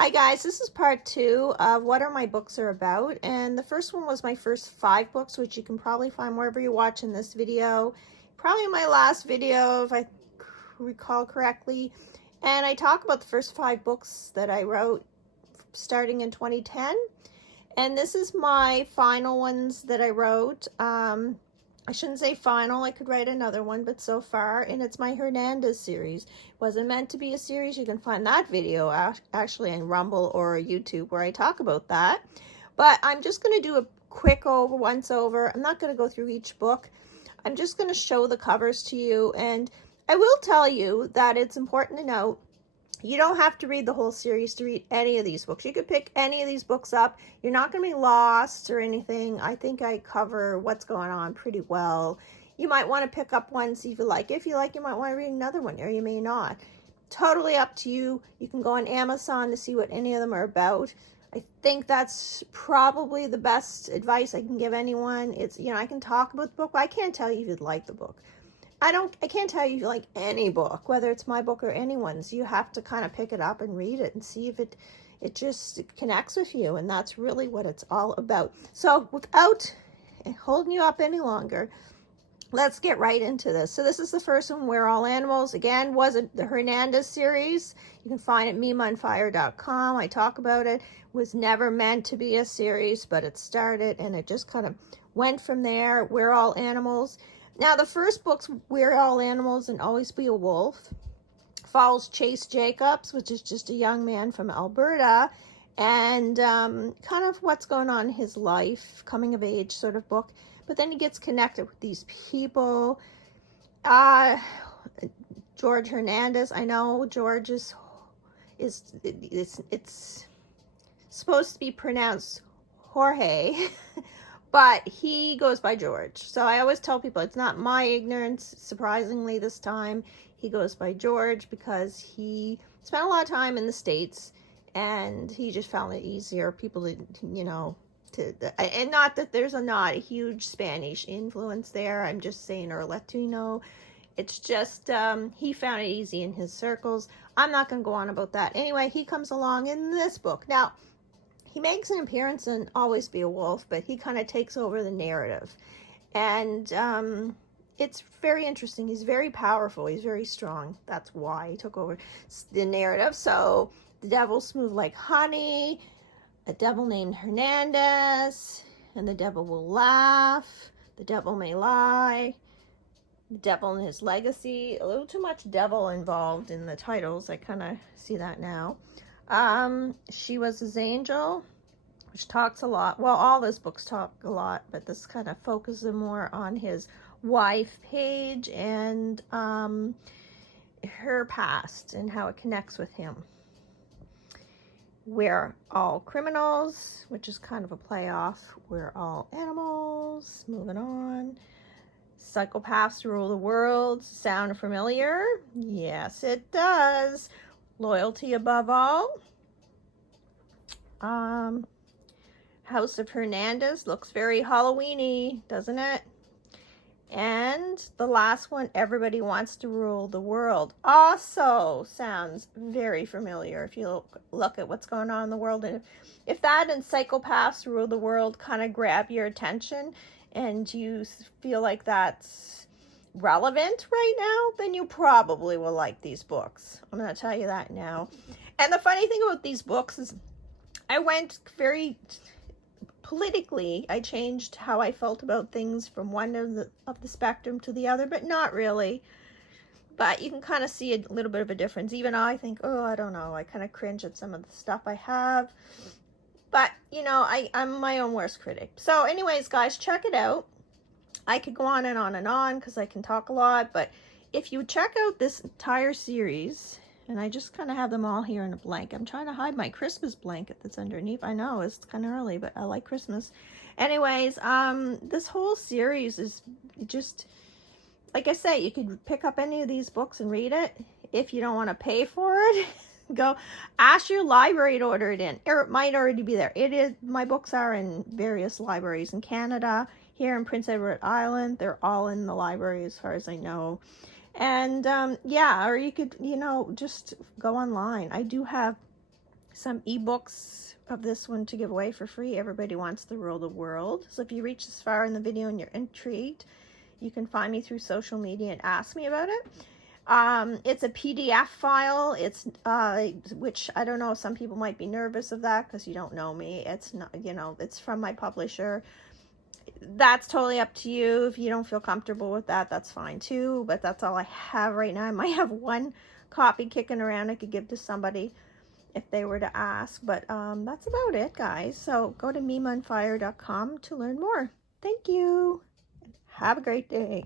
Hi guys, this is part 2 of what are my books are about, and the first one was my first 5 books, which you can probably find wherever you're watching this video. Probably my last video if I recall correctly, and I talk about the first 5 books that I wrote starting in 2010, and this is my final ones that I wrote. I shouldn't say final, I could write another one, but so far, and it's my Hernandez series. It wasn't meant to be a series. You can find that video actually on Rumble or YouTube where I talk about that. But I'm just going to do a quick once over. I'm not going to go through each book. I'm just going to show the covers to you, and I will tell you that it's important to note you don't have to read the whole series to read any of these books. You could pick any of these books up. You're not going to be lost or anything. I think I cover what's going on pretty well. You might want to pick up one, see if you like it. If you like, you might want to read another one, or you may not. Totally up to you. You can go on Amazon to see what any of them are about. I think that's probably the best advice I can give anyone. It's, I can talk about the book, but I can't tell you if you'd like the book. I can't tell you if you like any book, whether it's my book or anyone's. You have to kind of pick it up and read it and see if it just connects with you. And that's really what it's all about. So without holding you up any longer, let's get right into this. So this is the first one, We're All Animals. Again, wasn't the Hernandez series. You can find it at memonfire.com. I talk about it. It was never meant to be a series, but it started and it just kind of went from there. We're All Animals. Now, the first book's We're All Animals and Always Be a Wolf. Follows Chase Jacobs, which is just a young man from Alberta, and kind of what's going on in his life, coming of age sort of book. But then he gets connected with these people. George Hernandez, I know George it's supposed to be pronounced Jorge. But he goes by George. So I always tell people it's not my ignorance. Surprisingly, this time he goes by George because he spent a lot of time in the States and he just found it easier. People, and not that there's not a huge Spanish influence there. I'm just saying, or Latino. It's just he found it easy in his circles. I'm not going to go on about that. Anyway, he comes along in this book. Now, he makes an appearance in Always Be a Wolf, but he kind of takes over the narrative. And it's very interesting. He's very powerful. He's very strong. That's why he took over the narrative. So the devil smooth like honey, a devil named Hernandez, and the devil will laugh. The devil may lie. The devil and his legacy. A little too much devil involved in the titles. I kind of see that now. She Was His Angel, which talks a lot. Well, all his books talk a lot, but this kind of focuses more on his wife, Paige, and her past and how it connects with him. We're All Criminals, which is kind of a play off We're All Animals. Moving on. Psychopaths Rule the World. Sound familiar? Yes, it does. Loyalty Above All. House of Hernandez looks very Halloween-y, doesn't it? And the last one, Everybody Wants to Rule the World, also sounds very familiar if you look at what's going on in the world. And if that and Psychopaths Rule the World kind of grab your attention and you feel like that's relevant right now, then you probably will like these books. I'm going to tell you that now. And the funny thing about these books is I went very politically. I changed how I felt about things from one of the spectrum to the other, but not really. But you can kind of see a little bit of a difference. Even I think, I don't know, I kind of cringe at some of the stuff I have. But, I'm my own worst critic. So anyways, guys, check it out. I could go on and on because I can talk a lot, but if you check out this entire series, and I just kind of have them all here in a blank. I'm trying to hide my Christmas blanket that's underneath. I know it's kind of early, but I like Christmas. Anyways, this whole series is just, like I say, you could pick up any of these books and read it. If you don't want to pay for it, go ask your library to order it in. Or it might already be there. It is. My books are in various libraries in Canada. Here in Prince Edward Island, they're all in the library as far as I know. And yeah, or you could, just go online. I do have some ebooks of this one to give away for free. Everybody wants to rule the world. So if you reach this far in the video and you're intrigued, you can find me through social media and ask me about it. It's a PDF file. It's which I don't know, some people might be nervous of that because you don't know me. It's not, you know, it's from my publisher. That's totally up to you. If you don't feel comfortable with that, that's fine too. But that's all I have right now. I might have one copy kicking around I could give to somebody if they were to ask. But that's about it, guys. So go to memeonfire.com to learn more. Thank you. Have a great day.